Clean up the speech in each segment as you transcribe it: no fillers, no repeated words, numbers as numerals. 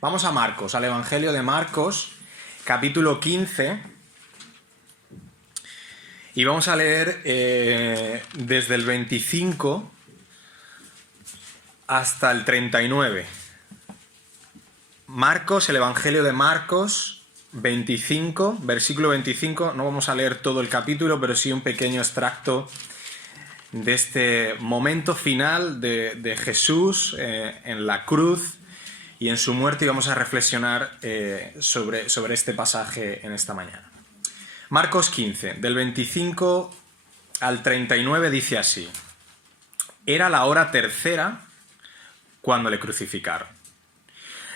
Vamos a Marcos, al Evangelio de Marcos, capítulo 15, y vamos a leer desde el 25 hasta el 39. Marcos, el Evangelio de Marcos, 25, versículo 25, no vamos a leer todo el capítulo, pero sí un pequeño extracto de este momento final de Jesús en la cruz y en su muerte, y vamos a reflexionar sobre este pasaje en esta mañana. Marcos 15, del 25 al 39, dice así: Era la hora tercera cuando le crucificaron,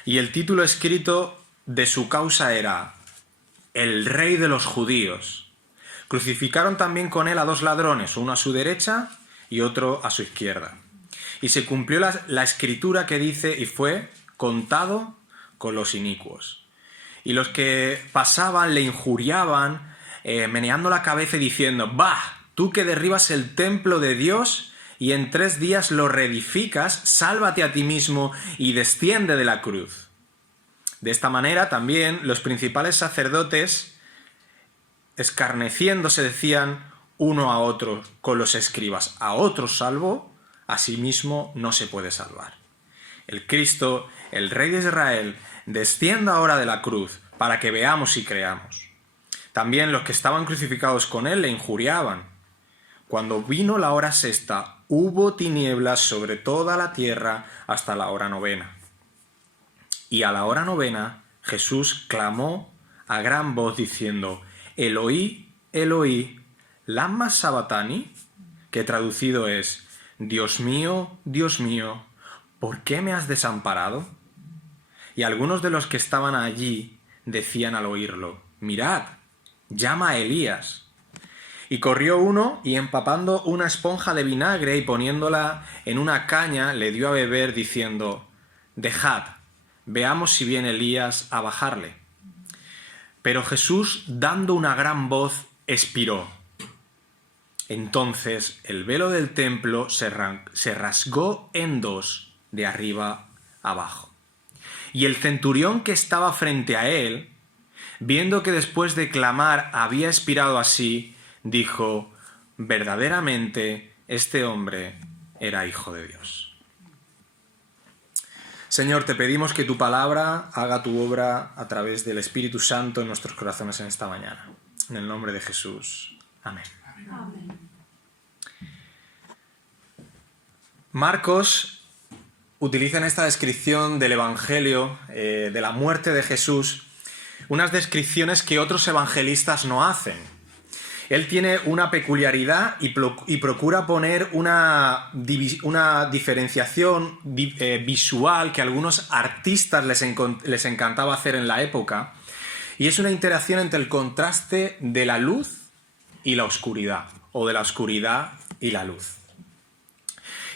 y el título escrito de su causa era «El Rey de los Judíos». Crucificaron también con él a dos ladrones, uno a su derecha y otro a su izquierda. Y se cumplió la escritura que dice: «Y fue contado con los inicuos». Y los que pasaban le injuriaban, meneando la cabeza y diciendo: «Bah, tú que derribas el templo de Dios y en 3 días lo reedificas, sálvate a ti mismo y desciende de la cruz». De esta manera también los principales sacerdotes, escarneciéndose, decían uno a otro con los escribas: «A otro salvo, a sí mismo no se puede salvar. El Cristo, el Rey de Israel, descienda ahora de la cruz para que veamos y creamos». También los que estaban crucificados con él le injuriaban. Cuando vino la hora sexta, hubo tinieblas sobre toda la tierra hasta la hora novena. Y a la hora novena Jesús clamó a gran voz diciendo: «Eloí, Eloí, lama sabactani», que traducido es: Dios mío, ¿por qué me has desamparado? Y algunos de los que estaban allí decían al oírlo: «Mirad, llama a Elías». Y corrió uno y, empapando una esponja de vinagre y poniéndola en una caña, le dio a beber diciendo: «Dejad, veamos si viene Elías a bajarle». Pero Jesús, dando una gran voz, expiró. Entonces el velo del templo se rasgó en dos, de arriba abajo. Y el centurión que estaba frente a él, viendo que después de clamar había expirado así, dijo: «Verdaderamente este hombre era Hijo de Dios». Señor, te pedimos que tu palabra haga tu obra a través del Espíritu Santo en nuestros corazones en esta mañana. En el nombre de Jesús. Amén. Amén. Marcos utiliza en esta descripción del Evangelio, de la muerte de Jesús, unas descripciones que otros evangelistas no hacen. Él tiene una peculiaridad y procura poner una diferenciación visual que a algunos artistas les encantaba hacer en la época, y es una interacción entre el contraste de la luz y la oscuridad, o de la oscuridad y la luz.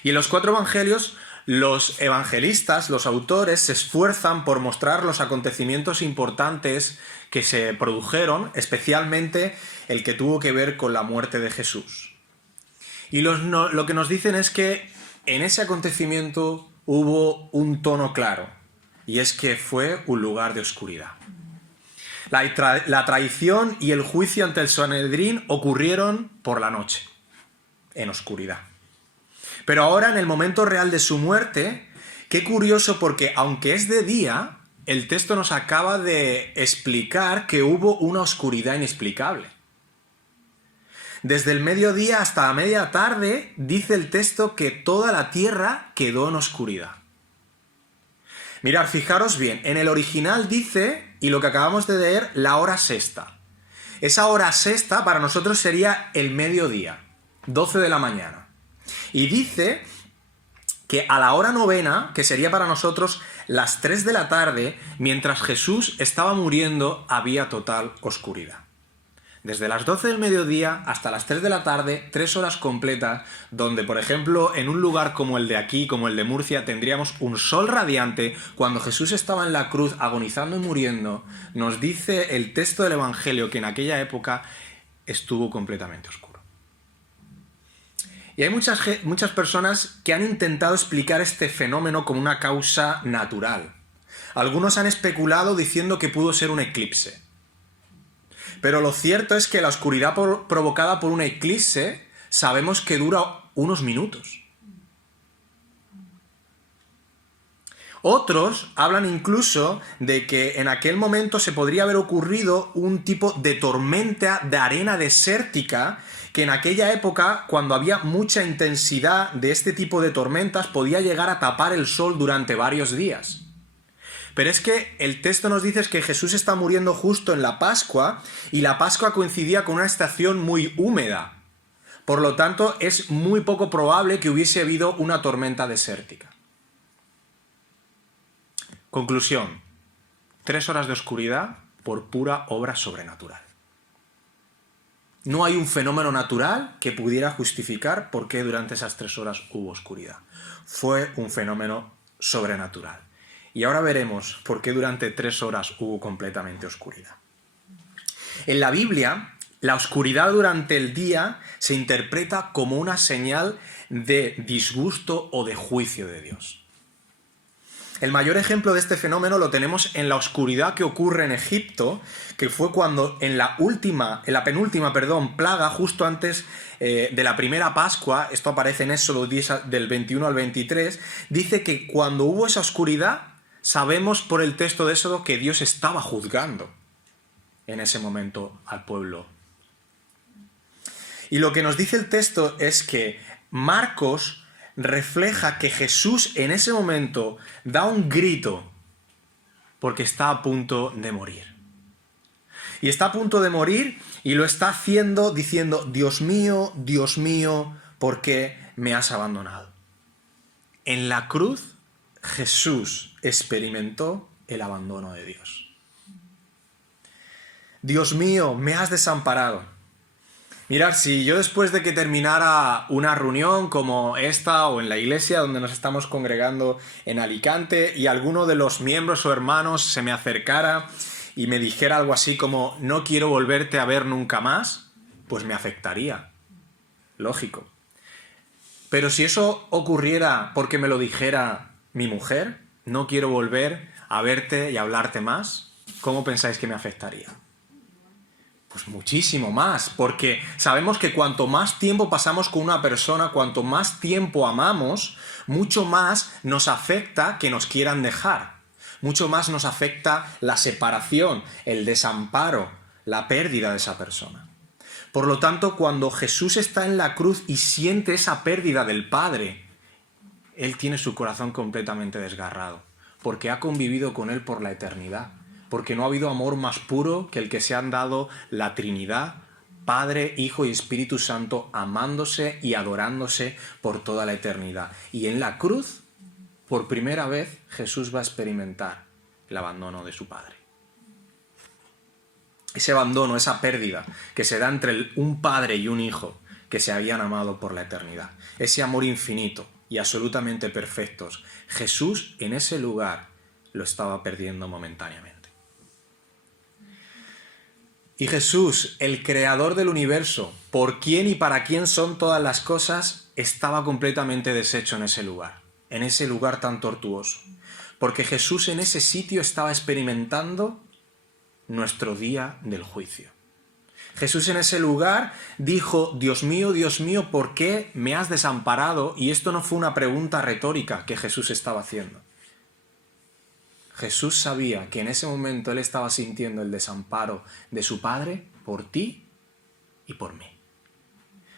Y en los 4 evangelios, los evangelistas, los autores, se esfuerzan por mostrar los acontecimientos importantes que se produjeron, especialmente el que tuvo que ver con la muerte de Jesús. Y lo que nos dicen es que en ese acontecimiento hubo un tono claro, y es que fue un lugar de oscuridad. La traición y el juicio ante el Sanedrín ocurrieron por la noche, en oscuridad. Pero ahora, en el momento real de su muerte, qué curioso, porque aunque es de día, el texto nos acaba de explicar que hubo una oscuridad inexplicable. Desde el mediodía hasta la media tarde, dice el texto que toda la tierra quedó en oscuridad. Mirad, fijaros bien, en el original dice, y lo que acabamos de leer, la hora sexta. Esa hora sexta para nosotros sería el mediodía, 12 de la mañana. Y dice que a la hora novena, que sería para nosotros las 3 de la tarde, mientras Jesús estaba muriendo, había total oscuridad. Desde las 12 del mediodía hasta las 3 de la tarde, 3 horas completas, donde, por ejemplo, en un lugar como el de aquí, como el de Murcia, tendríamos un sol radiante. Cuando Jesús estaba en la cruz agonizando y muriendo, nos dice el texto del Evangelio que en aquella época estuvo completamente oscuro. Y hay muchas personas que han intentado explicar este fenómeno como una causa natural. Algunos han especulado diciendo que pudo ser un eclipse. Pero lo cierto es que la oscuridad provocada por un eclipse sabemos que dura unos minutos. Otros hablan incluso de que en aquel momento se podría haber ocurrido un tipo de tormenta de arena desértica que en aquella época, cuando había mucha intensidad de este tipo de tormentas, podía llegar a tapar el sol durante varios días. Pero es que el texto nos dice que Jesús está muriendo justo en la Pascua y la Pascua coincidía con una estación muy húmeda. Por lo tanto, es muy poco probable que hubiese habido una tormenta desértica. Conclusión: 3 horas de oscuridad por pura obra sobrenatural. No hay un fenómeno natural que pudiera justificar por qué durante esas 3 horas hubo oscuridad. Fue un fenómeno sobrenatural. Y ahora veremos por qué durante 3 horas hubo completamente oscuridad. En la Biblia, la oscuridad durante el día se interpreta como una señal de disgusto o de juicio de Dios. El mayor ejemplo de este fenómeno lo tenemos en la oscuridad que ocurre en Egipto, que fue cuando en la penúltima plaga, justo antes de la primera Pascua, esto aparece en Éxodo 10 del 21 al 23, dice que cuando hubo esa oscuridad, sabemos por el texto de Éxodo que Dios estaba juzgando en ese momento al pueblo. Y lo que nos dice el texto es que Marcos refleja que Jesús en ese momento da un grito porque está a punto de morir. Y está a punto de morir y lo está haciendo diciendo: Dios mío, ¿por qué me has abandonado? En la cruz, Jesús experimentó el abandono de Dios. Dios mío, me has desamparado. Mirad, si yo después de que terminara una reunión como esta o en la iglesia donde nos estamos congregando en Alicante y alguno de los miembros o hermanos se me acercara y me dijera algo así como: no quiero volverte a ver nunca más, pues me afectaría. Lógico. Pero si eso ocurriera porque me lo dijera mi mujer: no quiero volver a verte y a hablarte más, ¿cómo pensáis que me afectaría? Pues muchísimo más, porque sabemos que cuanto más tiempo pasamos con una persona, cuanto más tiempo amamos, mucho más nos afecta que nos quieran dejar. Mucho más nos afecta la separación, el desamparo, la pérdida de esa persona. Por lo tanto, cuando Jesús está en la cruz y siente esa pérdida del Padre, Él tiene su corazón completamente desgarrado, porque ha convivido con Él por la eternidad. Porque no ha habido amor más puro que el que se han dado la Trinidad, Padre, Hijo y Espíritu Santo, amándose y adorándose por toda la eternidad. Y en la cruz, por primera vez, Jesús va a experimentar el abandono de su Padre. Ese abandono, esa pérdida que se da entre un padre y un hijo que se habían amado por la eternidad. Ese amor infinito y absolutamente perfectos. Jesús en ese lugar lo estaba perdiendo momentáneamente. Y Jesús, el creador del universo, por quién y para quién son todas las cosas, estaba completamente deshecho en ese lugar tan tortuoso. Porque Jesús en ese sitio estaba experimentando nuestro día del juicio. Jesús en ese lugar dijo: Dios mío, ¿por qué me has desamparado? Y esto no fue una pregunta retórica que Jesús estaba haciendo. Jesús sabía que en ese momento Él estaba sintiendo el desamparo de su Padre por ti y por mí.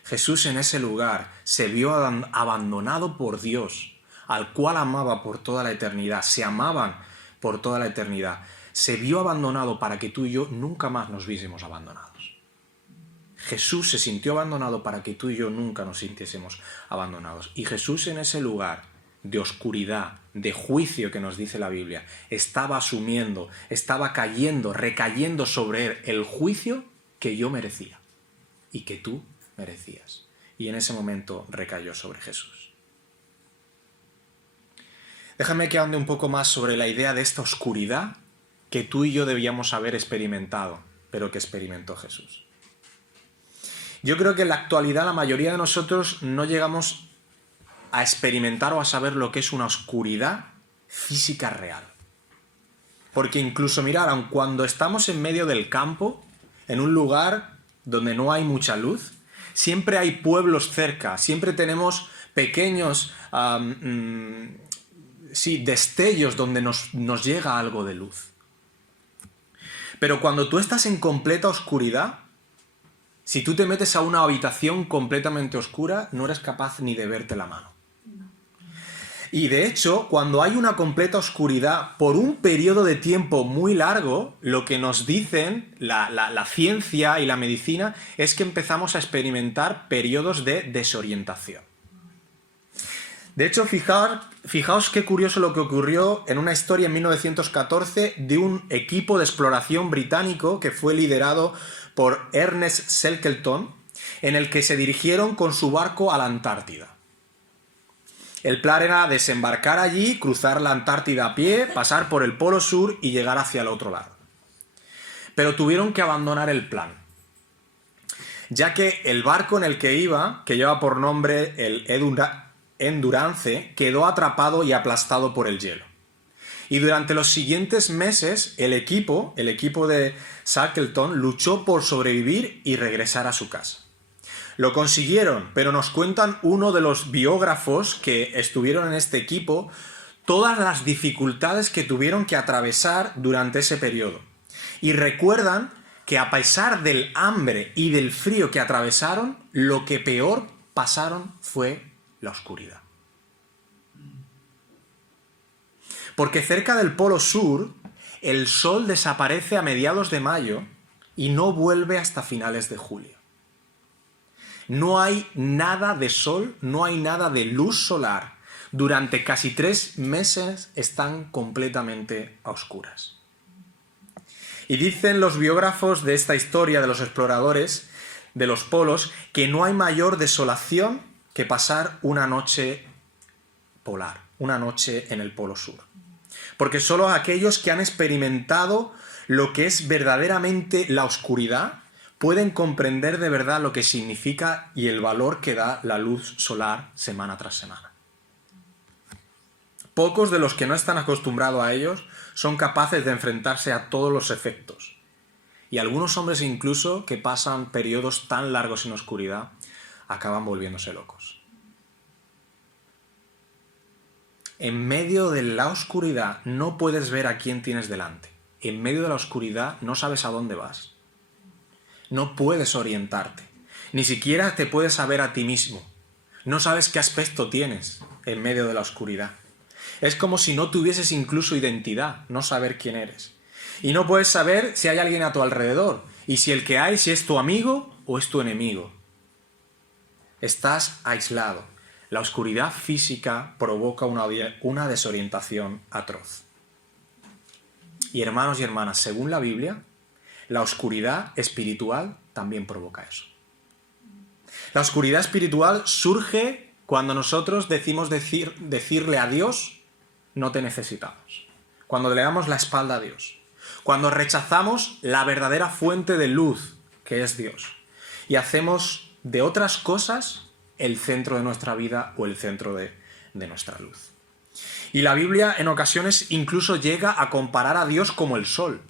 Jesús en ese lugar se vio abandonado por Dios, al cual amaba por toda la eternidad. Se amaban por toda la eternidad. Se vio abandonado para que tú y yo nunca más nos viésemos abandonados. Jesús se sintió abandonado para que tú y yo nunca nos sintiésemos abandonados. Y Jesús en ese lugar de oscuridad, de juicio que nos dice la Biblia, estaba asumiendo, estaba recayendo sobre Él el juicio que yo merecía y que tú merecías. Y en ese momento recayó sobre Jesús. Déjame que ande un poco más sobre la idea de esta oscuridad que tú y yo debíamos haber experimentado, pero que experimentó Jesús. Yo creo que en la actualidad la mayoría de nosotros no llegamos a experimentar o a saber lo que es una oscuridad física real. Porque incluso, mirar, aun cuando estamos en medio del campo, en un lugar donde no hay mucha luz, siempre hay pueblos cerca, siempre tenemos pequeños destellos donde nos llega algo de luz. Pero cuando tú estás en completa oscuridad, si tú te metes a una habitación completamente oscura, no eres capaz ni de verte la mano. Y de hecho, cuando hay una completa oscuridad por un periodo de tiempo muy largo, lo que nos dicen la ciencia y la medicina es que empezamos a experimentar periodos de desorientación. De hecho, fijaos qué curioso lo que ocurrió en una historia en 1914 de un equipo de exploración británico que fue liderado por Ernest Shackleton, en el que se dirigieron con su barco a la Antártida. El plan era desembarcar allí, cruzar la Antártida a pie, pasar por el Polo Sur y llegar hacia el otro lado. Pero tuvieron que abandonar el plan, ya que el barco en el que iba, que lleva por nombre el Endurance, quedó atrapado y aplastado por el hielo. Y durante los siguientes meses, el equipo de Shackleton luchó por sobrevivir y regresar a su casa. Lo consiguieron, pero nos cuentan uno de los biógrafos que estuvieron en este equipo todas las dificultades que tuvieron que atravesar durante ese periodo. Y recuerdan que a pesar del hambre y del frío que atravesaron, lo que peor pasaron fue la oscuridad. Porque cerca del Polo Sur, el sol desaparece a mediados de mayo y no vuelve hasta finales de julio. No hay nada de sol, no hay nada de luz solar. Durante casi 3 meses están completamente a oscuras. Y dicen los biógrafos de esta historia de los exploradores de los polos que no hay mayor desolación que pasar una noche polar, una noche en el Polo Sur. Porque solo aquellos que han experimentado lo que es verdaderamente la oscuridad pueden comprender de verdad lo que significa y el valor que da la luz solar semana tras semana. Pocos de los que no están acostumbrados a ellos son capaces de enfrentarse a todos los efectos. Y algunos hombres incluso que pasan periodos tan largos en oscuridad acaban volviéndose locos. En medio de la oscuridad no puedes ver a quién tienes delante. En medio de la oscuridad no sabes a dónde vas. No puedes orientarte. Ni siquiera te puedes saber a ti mismo. No sabes qué aspecto tienes en medio de la oscuridad. Es como si no tuvieses incluso identidad, no saber quién eres. Y no puedes saber si hay alguien a tu alrededor. Y si el que hay, si es tu amigo o es tu enemigo. Estás aislado. La oscuridad física provoca una desorientación atroz. Y hermanos y hermanas, según la Biblia, la oscuridad espiritual también provoca eso. La oscuridad espiritual surge cuando nosotros decimos decirle a Dios, no te necesitamos. Cuando le damos la espalda a Dios. Cuando rechazamos la verdadera fuente de luz, que es Dios. Y hacemos de otras cosas el centro de nuestra vida o el centro de nuestra luz. Y la Biblia en ocasiones incluso llega a comparar a Dios como el sol.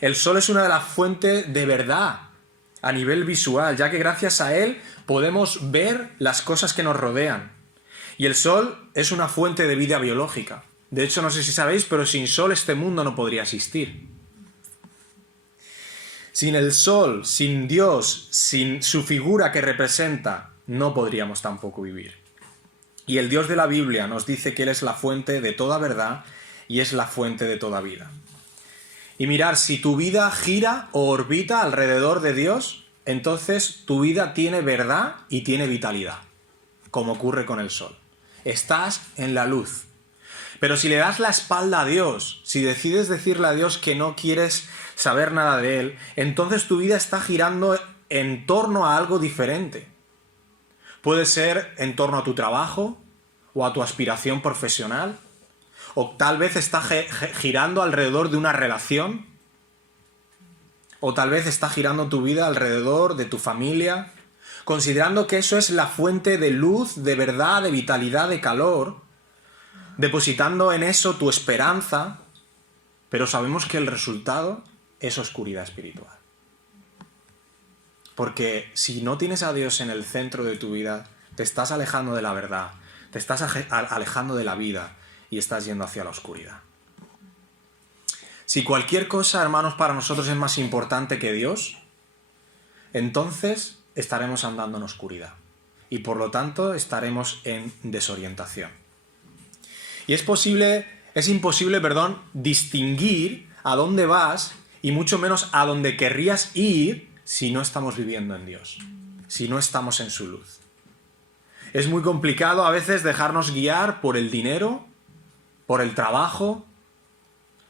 El sol es una de las fuentes de verdad a nivel visual, ya que gracias a él podemos ver las cosas que nos rodean. Y el sol es una fuente de vida biológica. De hecho, no sé si sabéis, pero sin sol este mundo no podría existir. Sin el sol, sin Dios, sin su figura que representa, no podríamos tampoco vivir. Y el Dios de la Biblia nos dice que Él es la fuente de toda verdad y es la fuente de toda vida. Y mirar, si tu vida gira o orbita alrededor de Dios, entonces tu vida tiene verdad y tiene vitalidad, como ocurre con el sol. Estás en la luz. Pero si le das la espalda a Dios, si decides decirle a Dios que no quieres saber nada de Él, entonces tu vida está girando en torno a algo diferente. Puede ser en torno a tu trabajo o a tu aspiración profesional, o tal vez está girando alrededor de una relación, o tal vez está girando tu vida alrededor de tu familia, considerando que eso es la fuente de luz, de verdad, de vitalidad, de calor, depositando en eso tu esperanza, pero sabemos que el resultado es oscuridad espiritual. Porque si no tienes a Dios en el centro de tu vida, te estás alejando de la verdad, te estás alejando de la vida y estás yendo hacia la oscuridad. Si cualquier cosa, hermanos, para nosotros es más importante que Dios, entonces estaremos andando en oscuridad y por lo tanto estaremos en desorientación. Y es imposible, distinguir a dónde vas y mucho menos a dónde querrías ir si no estamos viviendo en Dios, si no estamos en su luz. Es muy complicado a veces dejarnos guiar por el dinero, por el trabajo,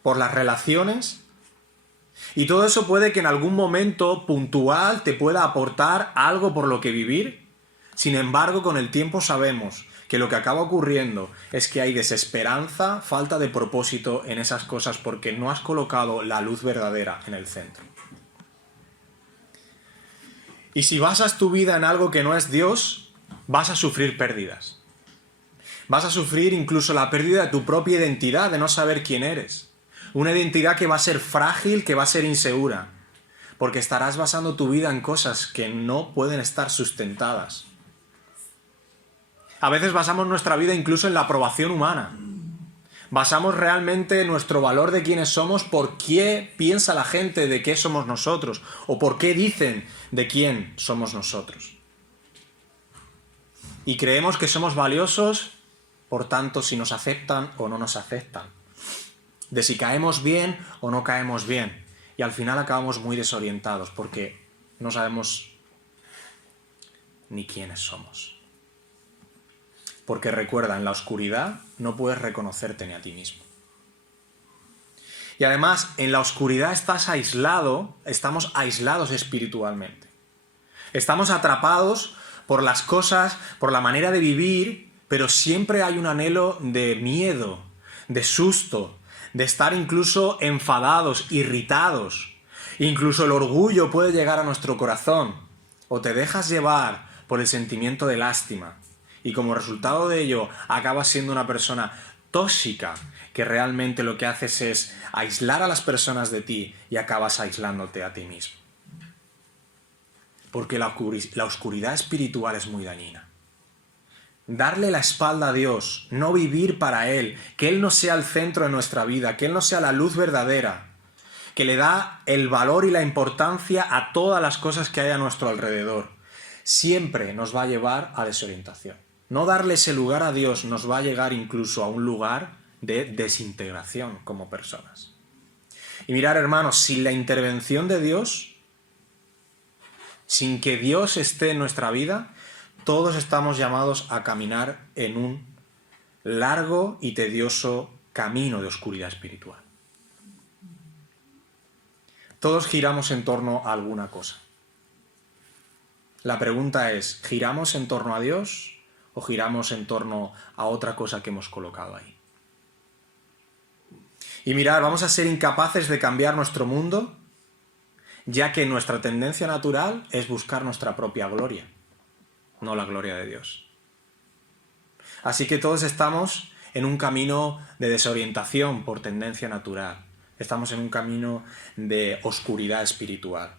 por las relaciones. Y todo eso puede que en algún momento puntual te pueda aportar algo por lo que vivir. Sin embargo, con el tiempo sabemos que lo que acaba ocurriendo es que hay desesperanza, falta de propósito en esas cosas porque no has colocado la luz verdadera en el centro. Y si basas tu vida en algo que no es Dios, vas a sufrir pérdidas. Vas a sufrir incluso la pérdida de tu propia identidad, de no saber quién eres. Una identidad que va a ser frágil, que va a ser insegura, porque estarás basando tu vida en cosas que no pueden estar sustentadas. A veces basamos nuestra vida incluso en la aprobación humana. Basamos realmente nuestro valor de quiénes somos por qué piensa la gente de qué somos nosotros, o por qué dicen de quién somos nosotros. Y creemos que somos valiosos, por tanto, si nos aceptan o no nos aceptan. De si caemos bien o no caemos bien. Y al final acabamos muy desorientados porque no sabemos ni quiénes somos. Porque recuerda, en la oscuridad no puedes reconocerte ni a ti mismo. Y además, en la oscuridad estamos aislados espiritualmente. Estamos atrapados por las cosas, por la manera de vivir, pero siempre hay un anhelo de miedo, de susto, de estar incluso enfadados, irritados. Incluso el orgullo puede llegar a nuestro corazón. O te dejas llevar por el sentimiento de lástima. Y como resultado de ello, acabas siendo una persona tóxica, que realmente lo que haces es aislar a las personas de ti y acabas aislándote a ti mismo. Porque la oscuridad espiritual es muy dañina. Darle la espalda a Dios, no vivir para Él, que Él no sea el centro de nuestra vida, que Él no sea la luz verdadera, que le da el valor y la importancia a todas las cosas que hay a nuestro alrededor, siempre nos va a llevar a desorientación. No darle ese lugar a Dios nos va a llegar incluso a un lugar de desintegración como personas. Y mirar, hermanos, sin la intervención de Dios, sin que Dios esté en nuestra vida, todos estamos llamados a caminar en un largo y tedioso camino de oscuridad espiritual. Todos giramos en torno a alguna cosa. La pregunta es, ¿giramos en torno a Dios o giramos en torno a otra cosa que hemos colocado ahí? Y mirad, vamos a ser incapaces de cambiar nuestro mundo, ya que nuestra tendencia natural es buscar nuestra propia gloria, no la gloria de Dios. Así que todos estamos en un camino de desorientación por tendencia natural. Estamos en un camino de oscuridad espiritual.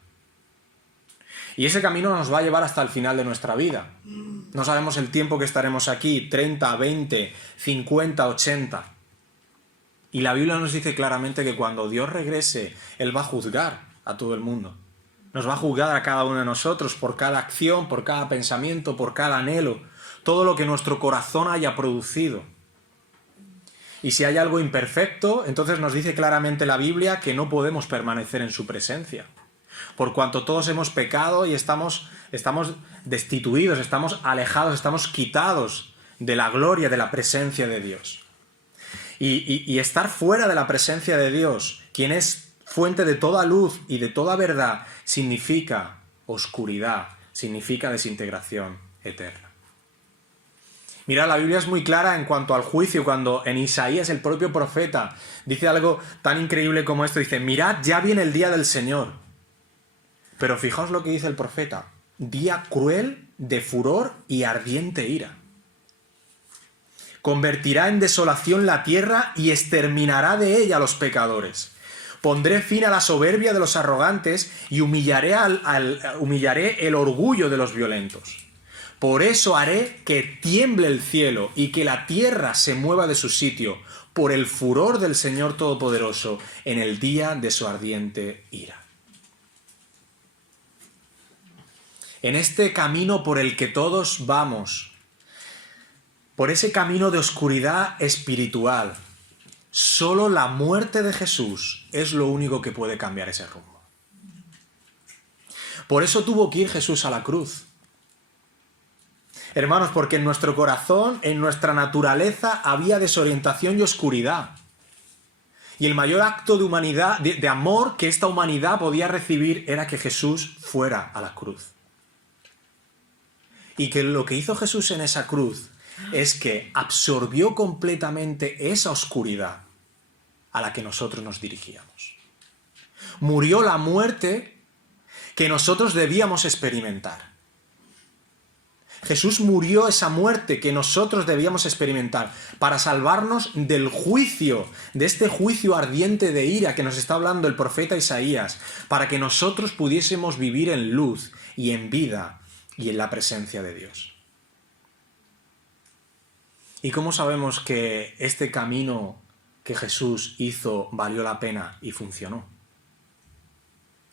Y ese camino nos va a llevar hasta el final de nuestra vida. No sabemos el tiempo que estaremos aquí, 30, 20, 50, 80. Y la Biblia nos dice claramente que cuando Dios regrese, Él va a juzgar a todo el mundo. Nos va a juzgar a cada uno de nosotros por cada acción, por cada pensamiento, por cada anhelo, todo lo que nuestro corazón haya producido. Y si hay algo imperfecto, entonces nos dice claramente la Biblia que no podemos permanecer en su presencia. Por cuanto todos hemos pecado y estamos destituidos, estamos alejados, estamos quitados de la gloria, de la presencia de Dios. Y estar fuera de la presencia de Dios, quien es fuente de toda luz y de toda verdad, significa oscuridad, significa desintegración eterna. Mirad, la Biblia es muy clara en cuanto al juicio, cuando en Isaías el propio profeta dice algo tan increíble como esto, dice, mirad, ya viene el día del Señor. Pero fijaos lo que dice el profeta, día cruel de furor y ardiente ira. Convertirá en desolación la tierra y exterminará de ella a los pecadores. Pondré fin a la soberbia de los arrogantes y humillaré el orgullo de los violentos. Por eso haré que tiemble el cielo y que la tierra se mueva de su sitio por el furor del Señor Todopoderoso en el día de su ardiente ira. En este camino por el que todos vamos, por ese camino de oscuridad espiritual, solo la muerte de Jesús es lo único que puede cambiar ese rumbo. Por eso tuvo que ir Jesús a la cruz. Hermanos, porque en nuestro corazón, en nuestra naturaleza, había desorientación y oscuridad. Y el mayor acto de humanidad, de amor que esta humanidad podía recibir era que Jesús fuera a la cruz. Y que lo que hizo Jesús en esa cruz es que absorbió completamente esa oscuridad a la que nosotros nos dirigíamos. Murió la muerte que nosotros debíamos experimentar. Jesús murió esa muerte que nosotros debíamos experimentar para salvarnos del juicio, de este juicio ardiente de ira que nos está hablando el profeta Isaías, para que nosotros pudiésemos vivir en luz y en vida y en la presencia de Dios. ¿Y cómo sabemos que este camino que Jesús hizo valió la pena y funcionó?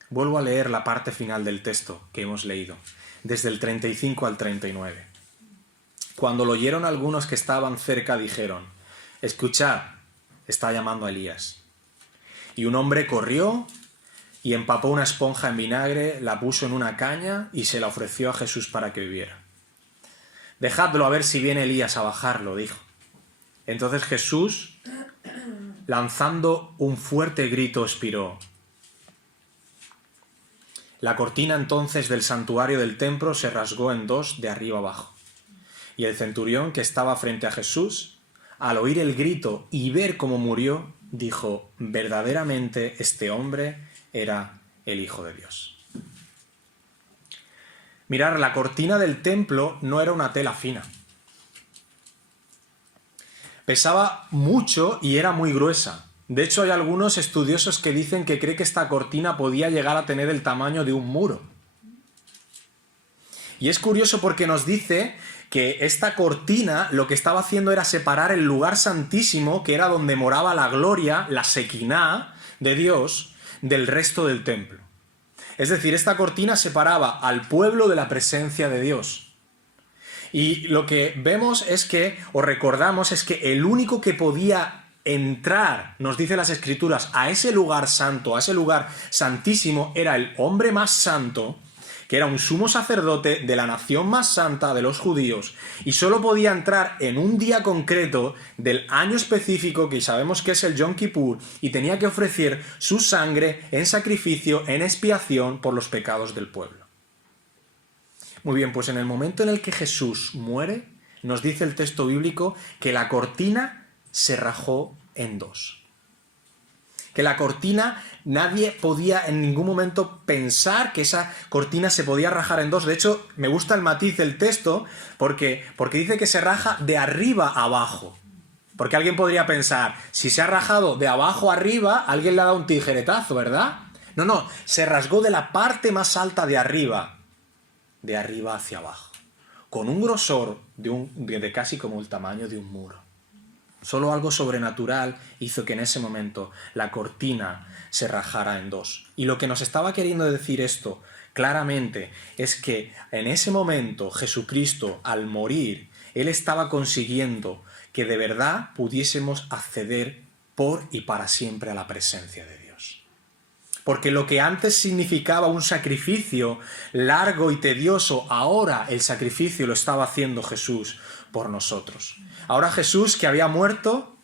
Vuelvo a leer la parte final del texto que hemos leído, desde el 35 al 39. Cuando lo oyeron algunos que estaban cerca, dijeron: «Escuchad, está llamando a Elías». Y un hombre corrió y empapó una esponja en vinagre, la puso en una caña y se la ofreció a Jesús para que bebiera. «Dejadlo a ver si viene Elías a bajarlo», dijo. Entonces Jesús, lanzando un fuerte grito, expiró. La cortina entonces del santuario del templo se rasgó en dos de arriba abajo. Y el centurión que estaba frente a Jesús, al oír el grito y ver cómo murió, dijo: «Verdaderamente este hombre era el Hijo de Dios». Mirar, la cortina del templo no era una tela fina. Pesaba mucho y era muy gruesa. De hecho, hay algunos estudiosos que dicen que creen que esta cortina podía llegar a tener el tamaño de un muro. Y es curioso porque nos dice que esta cortina lo que estaba haciendo era separar el lugar santísimo, que era donde moraba la gloria, la Shekinah de Dios, del resto del templo. Es decir, esta cortina separaba al pueblo de la presencia de Dios. Y lo que vemos es que, o recordamos, es que el único que podía entrar, nos dicen las Escrituras, a ese lugar santo, a ese lugar santísimo, era el hombre más santo, que era un sumo sacerdote de la nación más santa de los judíos, y solo podía entrar en un día concreto del año específico, que sabemos que es el Yom Kippur, y tenía que ofrecer su sangre en sacrificio, en expiación por los pecados del pueblo. Muy bien, pues en el momento en el que Jesús muere, nos dice el texto bíblico que la cortina se rajó en dos. Que la cortina, nadie podía en ningún momento pensar que esa cortina se podía rajar en dos. De hecho, me gusta el matiz del texto porque dice que se raja de arriba a abajo. Porque alguien podría pensar, si se ha rajado de abajo a arriba, alguien le ha dado un tijeretazo, ¿verdad? No, se rasgó de la parte más alta de arriba hacia abajo, con un grosor de casi como el tamaño de un muro. Solo algo sobrenatural hizo que en ese momento la cortina se rajara en dos. Y lo que nos estaba queriendo decir esto claramente es que en ese momento Jesucristo, al morir, Él estaba consiguiendo que de verdad pudiésemos acceder por y para siempre a la presencia de Dios. Porque lo que antes significaba un sacrificio largo y tedioso, ahora el sacrificio lo estaba haciendo Jesús por nosotros. Ahora Jesús, que había muerto,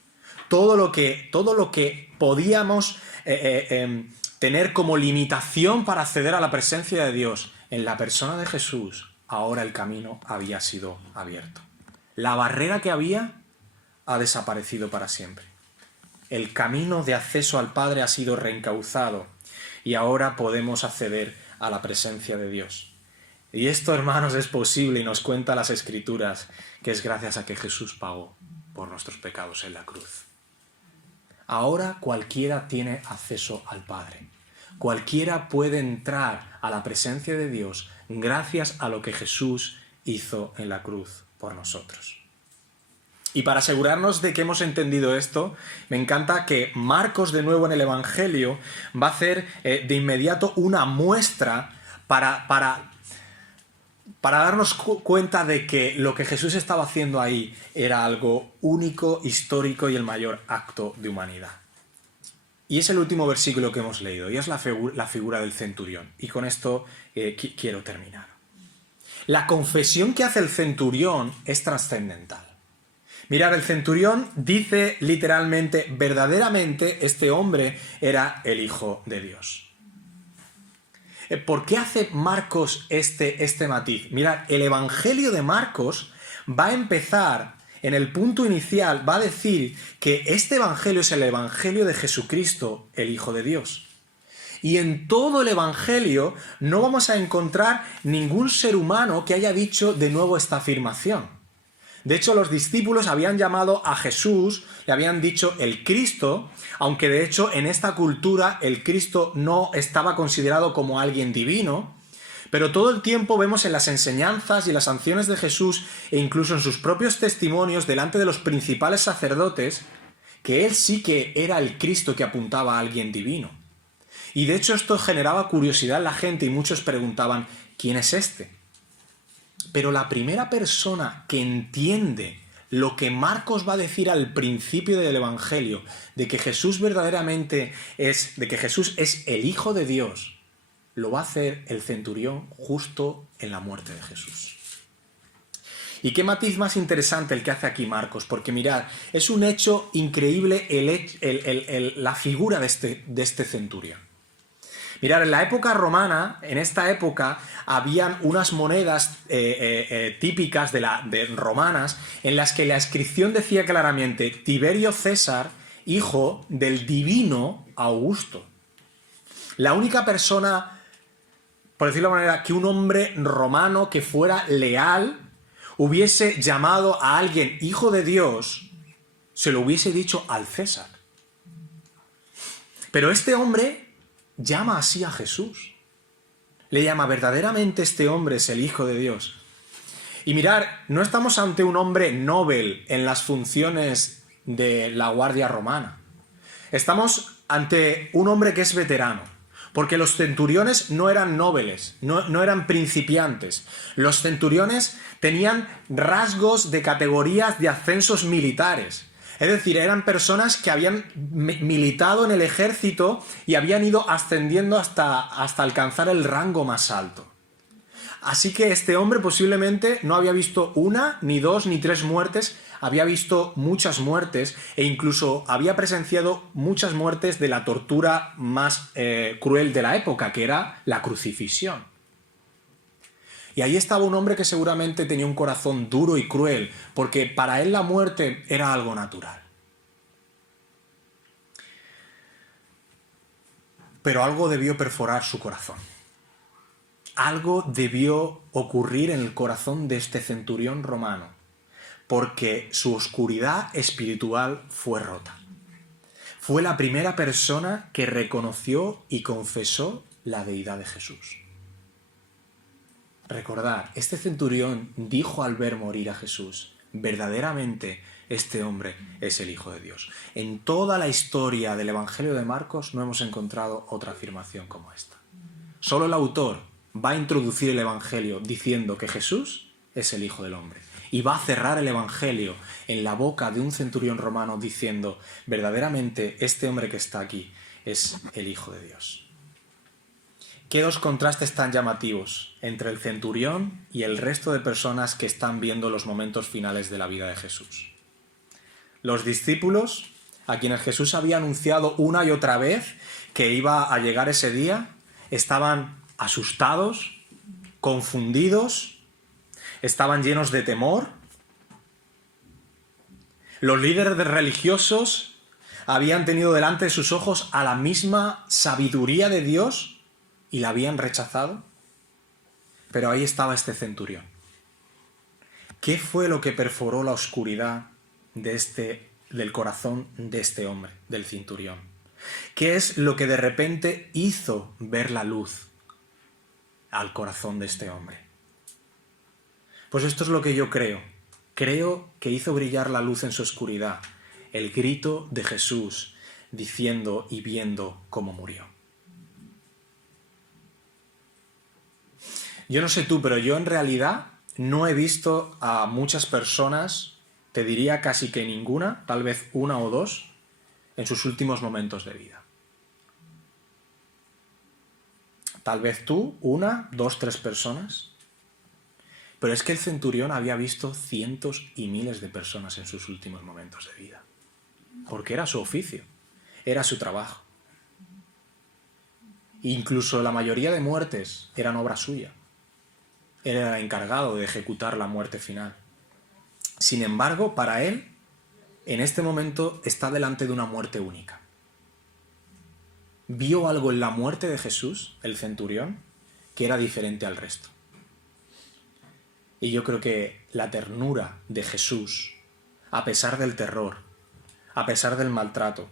todo lo que podíamos tener como limitación para acceder a la presencia de Dios, en la persona de Jesús, ahora el camino había sido abierto. La barrera que había ha desaparecido para siempre. El camino de acceso al Padre ha sido reencauzado y ahora podemos acceder a la presencia de Dios. Y esto, hermanos, es posible y nos cuenta las Escrituras que es gracias a que Jesús pagó por nuestros pecados en la cruz. Ahora cualquiera tiene acceso al Padre. Cualquiera puede entrar a la presencia de Dios gracias a lo que Jesús hizo en la cruz por nosotros. Y para asegurarnos de que hemos entendido esto, me encanta que Marcos, de nuevo en el Evangelio, va a hacer de inmediato una muestra para darnos cuenta de que lo que Jesús estaba haciendo ahí era algo único, histórico y el mayor acto de humanidad. Y es el último versículo que hemos leído, y es la figura del centurión. Y con esto quiero terminar. La confesión que hace el centurión es trascendental. Mirad, el centurión dice literalmente, verdaderamente este hombre era el Hijo de Dios. ¿Por qué hace Marcos este matiz? Mirad, el Evangelio de Marcos va a empezar, en el punto inicial, va a decir que este Evangelio es el Evangelio de Jesucristo, el Hijo de Dios. Y en todo el Evangelio no vamos a encontrar ningún ser humano que haya dicho de nuevo esta afirmación. De hecho, los discípulos habían llamado a Jesús, le habían dicho el Cristo, aunque de hecho en esta cultura el Cristo no estaba considerado como alguien divino, pero todo el tiempo vemos en las enseñanzas y las acciones de Jesús e incluso en sus propios testimonios delante de los principales sacerdotes que él sí que era el Cristo que apuntaba a alguien divino. Y de hecho esto generaba curiosidad en la gente y muchos preguntaban, ¿quién es este? Pero la primera persona que entiende lo que Marcos va a decir al principio del Evangelio, de que Jesús verdaderamente de que Jesús es el Hijo de Dios, lo va a hacer el centurión justo en la muerte de Jesús. Y qué matiz más interesante el que hace aquí Marcos, porque mirad, es un hecho increíble la figura de este centurión. Mirad, en la época romana, en esta época, habían unas monedas típicas romanas en las que la inscripción decía claramente Tiberio César, hijo del divino Augusto. La única persona, por decirlo de alguna manera, que un hombre romano que fuera leal hubiese llamado a alguien hijo de Dios, se lo hubiese dicho al César. Pero este hombre llama así a Jesús. Le llama, verdaderamente este hombre es el Hijo de Dios. Y mirar, no estamos ante un hombre noble en las funciones de la Guardia Romana. Estamos ante un hombre que es veterano. Porque los centuriones no eran nobles, no eran principiantes. Los centuriones tenían rasgos de categorías de ascensos militares. Es decir, eran personas que habían militado en el ejército y habían ido ascendiendo hasta alcanzar el rango más alto. Así que este hombre posiblemente no había visto una, ni dos, ni tres muertes, había visto muchas muertes e incluso había presenciado muchas muertes de la tortura más cruel de la época, que era la crucifixión. Y ahí estaba un hombre que seguramente tenía un corazón duro y cruel, porque para él la muerte era algo natural. Pero algo debió perforar su corazón. Algo debió ocurrir en el corazón de este centurión romano, porque su oscuridad espiritual fue rota. Fue la primera persona que reconoció y confesó la deidad de Jesús. Recordad, este centurión dijo al ver morir a Jesús, verdaderamente este hombre es el Hijo de Dios. En toda la historia del Evangelio de Marcos no hemos encontrado otra afirmación como esta. Solo el autor va a introducir el Evangelio diciendo que Jesús es el Hijo del Hombre. Y va a cerrar el Evangelio en la boca de un centurión romano diciendo, verdaderamente este hombre que está aquí es el Hijo de Dios. Qué dos contrastes tan llamativos entre el centurión y el resto de personas que están viendo los momentos finales de la vida de Jesús. Los discípulos, a quienes Jesús había anunciado una y otra vez que iba a llegar ese día, estaban asustados, confundidos, estaban llenos de temor. Los líderes religiosos habían tenido delante de sus ojos a la misma sabiduría de Dios y la habían rechazado. Pero ahí estaba este centurión. ¿Qué fue lo que perforó la oscuridad de este del corazón de este hombre, del centurión? ¿Qué es lo que de repente hizo ver la luz al corazón de este hombre? Pues esto es lo que yo creo. Creo que hizo brillar la luz en su oscuridad, el grito de Jesús diciendo y viendo cómo murió. Yo no sé tú, pero yo en realidad no he visto a muchas personas, te diría casi que ninguna, tal vez una o dos, en sus últimos momentos de vida. Tal vez tú, una, dos, tres personas. Pero es que el centurión había visto cientos y miles de personas en sus últimos momentos de vida. Porque era su oficio, era su trabajo. Incluso la mayoría de muertes eran obra suya. Él era el encargado de ejecutar la muerte final. Sin embargo, para él, en este momento está delante de una muerte única. Vio algo en la muerte de Jesús, el centurión, que era diferente al resto. Y yo creo que la ternura de Jesús, a pesar del terror, a pesar del maltrato,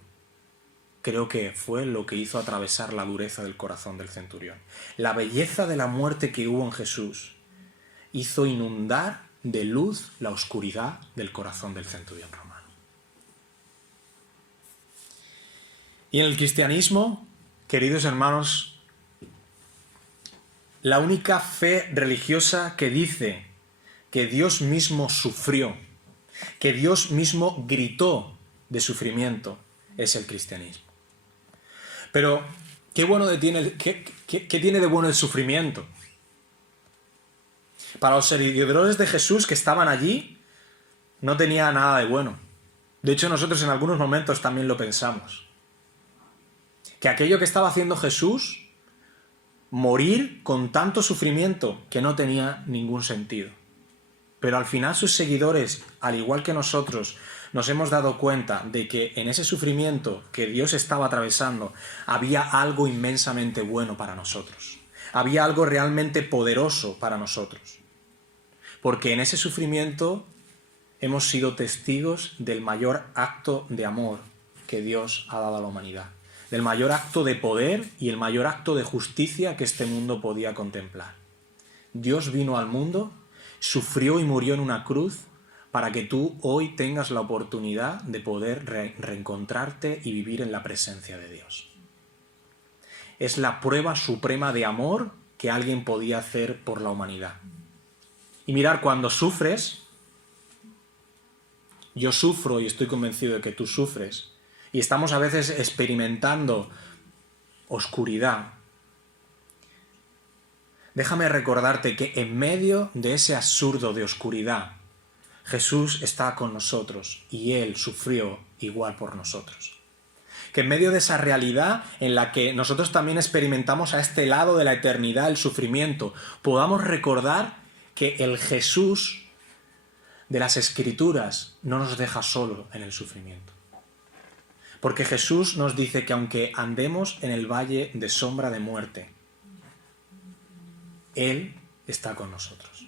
creo que fue lo que hizo atravesar la dureza del corazón del centurión. La belleza de la muerte que hubo en Jesús hizo inundar de luz la oscuridad del corazón del centurión romano. Y en el cristianismo, queridos hermanos, la única fe religiosa que dice que Dios mismo sufrió, que Dios mismo gritó de sufrimiento, es el cristianismo. Pero, ¿qué tiene de bueno el sufrimiento? Para los seguidores de Jesús que estaban allí, no tenía nada de bueno. De hecho, nosotros en algunos momentos también lo pensamos. Que aquello que estaba haciendo Jesús, morir con tanto sufrimiento, que no tenía ningún sentido. Pero al final sus seguidores, al igual que nosotros, nos hemos dado cuenta de que en ese sufrimiento que Dios estaba atravesando había algo inmensamente bueno para nosotros. Había algo realmente poderoso para nosotros. Porque en ese sufrimiento hemos sido testigos del mayor acto de amor que Dios ha dado a la humanidad. Del mayor acto de poder y el mayor acto de justicia que este mundo podía contemplar. Dios vino al mundo, sufrió y murió en una cruz para que tú hoy tengas la oportunidad de poder reencontrarte y vivir en la presencia de Dios. Es la prueba suprema de amor que alguien podía hacer por la humanidad. Y mirar, cuando sufres, yo sufro y estoy convencido de que tú sufres, y estamos a veces experimentando oscuridad. Déjame recordarte que en medio de ese absurdo de oscuridad, Jesús está con nosotros y Él sufrió igual por nosotros. Que en medio de esa realidad en la que nosotros también experimentamos a este lado de la eternidad el sufrimiento, podamos recordar que el Jesús de las Escrituras no nos deja solo en el sufrimiento. Porque Jesús nos dice que aunque andemos en el valle de sombra de muerte, Él está con nosotros.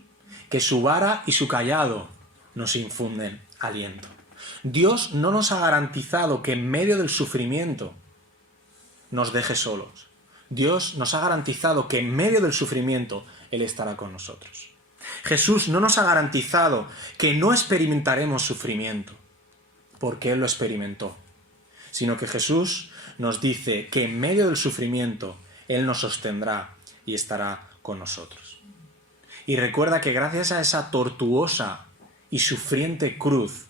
Que su vara y su cayado nos infunden aliento. Dios no nos ha garantizado que en medio del sufrimiento nos deje solos. Dios nos ha garantizado que en medio del sufrimiento Él estará con nosotros. Jesús no nos ha garantizado que no experimentaremos sufrimiento, porque Él lo experimentó, sino que Jesús nos dice que en medio del sufrimiento Él nos sostendrá y estará con nosotros. Y recuerda que gracias a esa tortuosa y sufriente cruz,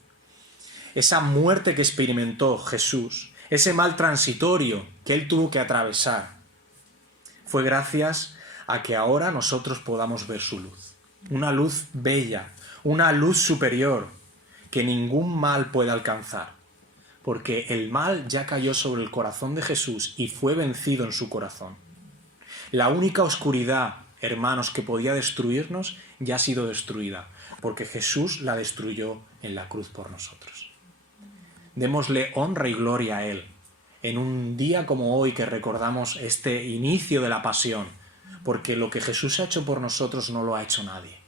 esa muerte que experimentó Jesús, ese mal transitorio que Él tuvo que atravesar, fue gracias a que ahora nosotros podamos ver su luz. Una luz bella, una luz superior que ningún mal puede alcanzar, porque el mal ya cayó sobre el corazón de Jesús y fue vencido en su corazón. La única oscuridad, hermanos, que podía destruirnos ya ha sido destruida, porque Jesús la destruyó en la cruz por nosotros. Démosle honra y gloria a Él en un día como hoy que recordamos este inicio de la pasión, porque lo que Jesús ha hecho por nosotros no lo ha hecho nadie.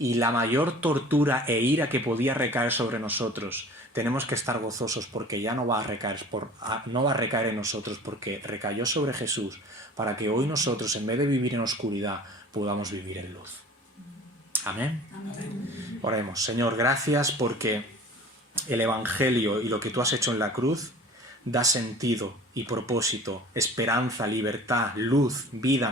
y la mayor tortura e ira que podía recaer sobre nosotros, tenemos que estar gozosos porque ya no va a recaer en nosotros, porque recayó sobre Jesús, para que hoy nosotros, en vez de vivir en oscuridad, podamos vivir en luz. Amén. Amén. Oremos. Señor, gracias porque el Evangelio y lo que tú has hecho en la cruz da sentido y propósito, esperanza, libertad, luz, vida a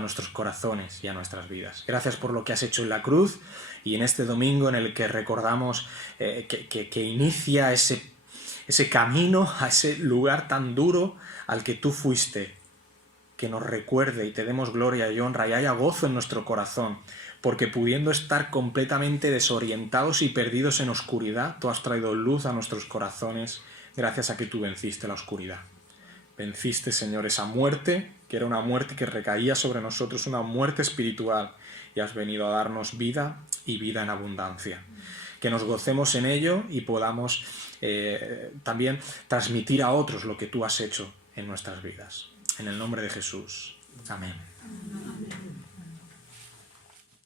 nuestros corazones y a nuestras vidas. Gracias por lo que has hecho en la cruz y en este domingo en el que recordamos que inicia ese camino a ese lugar tan duro al que tú fuiste, que nos recuerde y te demos gloria y honra y haya gozo en nuestro corazón, porque pudiendo estar completamente desorientados y perdidos en oscuridad, tú has traído luz a nuestros corazones gracias a que tú venciste la oscuridad. Venciste, Señor, esa muerte, que era una muerte que recaía sobre nosotros, una muerte espiritual, y has venido a darnos vida y vida en abundancia. Que nos gocemos en ello y podamos también transmitir a otros lo que tú has hecho en nuestras vidas. En el nombre de Jesús. Amén.